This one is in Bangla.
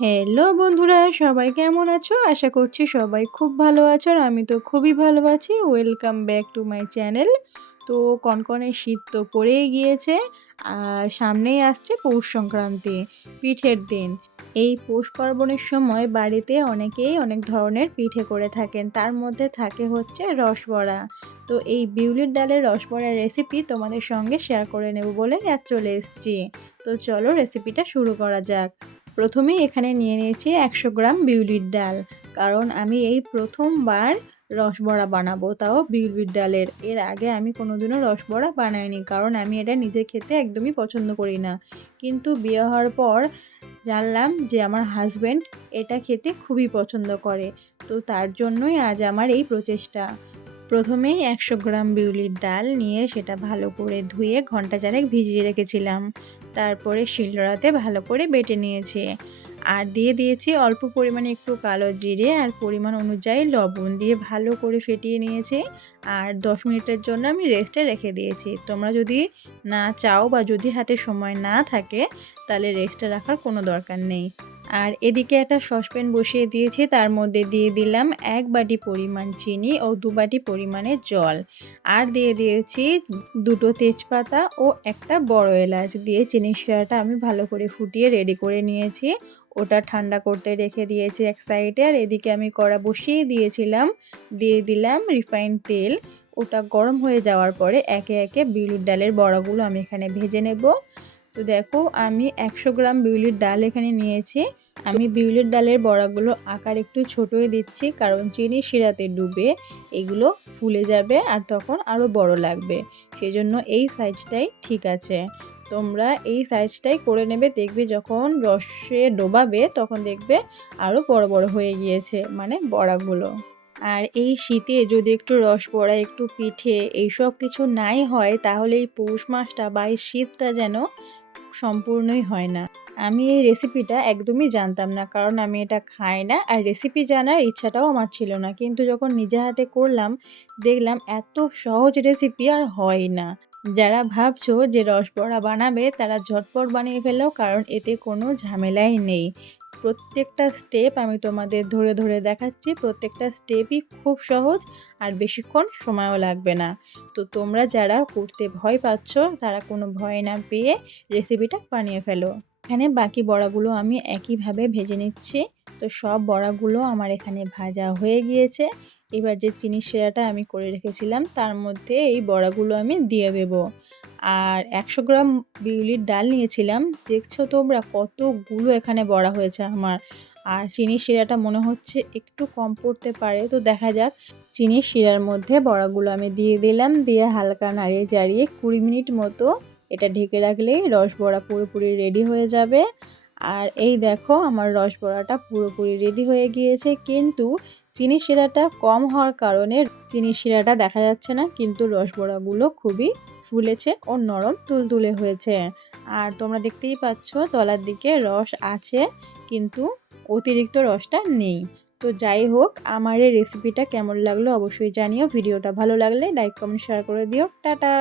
হ্যালো বন্ধুরা, সবাই কেমন আছো? আশা করছি সবাই খুব ভালো আছো আর আমি তো খুবই ভালো আছি। Welcome back to my channel তো কনকনে শীত তো পড়েই গিয়েছে, আর সামনেই আসছে পৌষ সংক্রান্তি, পিঠের দিন। এই পৌষ পার্বণের সময় বাড়িতে অনেকেই অনেক ধরনের পিঠে করে থাকেন। তার মধ্যে থাকে হচ্ছে রসবড়া। তো এই বিউলির ডালের রসবড়ার রেসিপি তোমাদের সঙ্গে শেয়ার করে নেব বলে চলে এসেছি। তো চলো রেসিপিটা শুরু করা যাক। প্রথমেই এখানে নিয়ে নিয়েছি একশো গ্রাম বিউলির ডাল। কারণ আমি এই প্রথমবার রসবড়া বানাবো, তাও বিউলির ডালের। এর আগে আমি কোনোদিনও রসবড়া বানাইনি, কারণ আমি এটা নিজে খেতে একদমই পছন্দ করি না। কিন্তু বিয়ে হওয়ার পর জানলাম যে আমার হাজব্যান্ড এটা খেতে খুবই পছন্দ করে। তো তার জন্যই আজ আমার এই প্রচেষ্টা। প্রথমেই একশো গ্রাম বিউলির ডাল নিয়ে সেটা ভালো করে ধুয়ে ঘণ্টা চারেক ভিজিয়ে রেখেছিলাম। তারপরে শিলনোড়াতে ভালো করে বেটে নিয়েছি। আর দিয়ে দিয়েছি অল্প পরিমাণে একটু কালো জিরে আর পরিমাণ অনুযায়ী লবণ দিয়ে ভালো করে ফেটিয়ে নিয়েছি। আর দশ মিনিটের জন্য আমি রেস্টে রেখে দিয়েছি। তোমরা যদি না চাও বা যদি হাতে সময় না থাকে, তাহলে রেস্টে রাখার কোনো দরকার নেই। আর এদিকে একটা সসপ্যান বসিয়ে দিয়েছি, তার মধ্যে দিয়ে দিলাম এক বাটি পরিমাণ চিনি ও দু বাটি পরিমাণে জল। আর দিয়ে দিয়েছি দুটো তেজপাতা ও একটা বড় এলাচ দিয়ে চিনি শিরাটা আমি ভালো করে ফুটিয়ে রেডি করে নিয়েছি। ওটা ঠান্ডা করতে রেখে দিয়েছি এক সাইডে আর এদিকে আমি কড়া বসিয়ে দিয়েছিলাম, দিয়ে দিলাম রিফাইন তেল। ওটা গরম হয়ে যাওয়ার পরে একে একে বিউলির ডালের বড়াগুলো আমি এখানে ভেজে নেব। তো দেখো, আমি একশো গ্রাম বিউলির ডাল এখানে নিয়েছি। আমি বিউলির ডালের বড়াগুলো আকার একটু ছোটোই দিচ্ছি, কারণ চিনি শিরাতে ডুবে এগুলো ফুলে যাবে আর তখন আরও বড় লাগবে। সেজন্য এই সাইজটাই ঠিক আছে। তোমরা এই সাইজটাই করে নেবে, দেখবে যখন রসে ডোবাবে তখন দেখবে আরও বড় বড় হয়ে গিয়েছে মানে বড়াগুলো। আর এই শীতে যদি একটু রস পড়া, একটু পিঠে এইসব কিছু নাই হয়, তাহলে এই পৌষ মাসটা বা এই শীতটা যেন সম্পূর্ণই হয় না। আমি এই রেসিপিটা একদমই জানতাম না, কারণ আমি এটা খাই না। আর রেসিপি জানার ইচ্ছাটাও আমার ছিল না। কিন্তু যখন নিজে হাতে করলাম, দেখলাম এত সহজ রেসিপি আর হয় না। যারা ভাবছ যে রসবড়া বানাবে, তারা ঝটপট বানিয়ে ফেলো, কারণ এতে কোনো ঝামেলাই নেই। প্রত্যেকটা স্টেপ আমি তোমাদের ধরে ধরে দেখাচ্ছি, প্রত্যেকটা স্টেপই খুব সহজ আর বেশিক্ষণ সময়ও লাগবে না। তো তোমরা যারা করতে ভয় পাচ্ছ, তারা কোনো ভয় না পেয়ে রেসিপিটা বানিয়ে ফেলো। এখানে বাকি বড়াগুলো আমি একইভাবে ভেজে নিচ্ছি। তো সব বড়াগুলো আমার এখানে ভাজা হয়ে গিয়েছে। এবার যে চিনি সেরাটা আমি করে রেখেছিলাম, তার মধ্যে এই বড়াগুলো আমি দিয়ে দেব। আর একশো গ্রাম বিউলির ডাল নিয়েছিলাম। দেখছ তোমরা কতগুলো এখানে বড়া হয়েছে আমার। আর চিনি শিরাটা মনে হচ্ছে একটু কম পড়তে পারে। তো দেখা যাক চিনি শিরার মধ্যে বড়াগুলো আমি দিয়ে দিলাম। দিয়ে হালকা নাড়িয়ে চাড়িয়ে কুড়ি মিনিট মতো এটা ঢেকে রাখলেই রস বড়া পুরোপুরি রেডি হয়ে যাবে। আর এই দেখো আমার রস বড়াটা পুরোপুরি রেডি হয়ে গিয়েছে। কিন্তু চিনি শিরাটা কম হওয়ার কারণে চিনি শিরাটা দেখা যাচ্ছে না, কিন্তু রস বড়াগুলো খুবই ফুলেছে ও নরম তুলতুলে হয়েছে। আর তোমরা দেখতেই পাচ্ছ তলার দিকে রস আছে, কিন্তু অতিরিক্ত রসটা নেই। তো যাই হোক, আমার এই রেসিপিটা কেমন লাগল অবশ্যই জানিও। ভিডিওটা ভালো লাগলে লাইক কমেন্ট শেয়ার করে দিও। টাটা!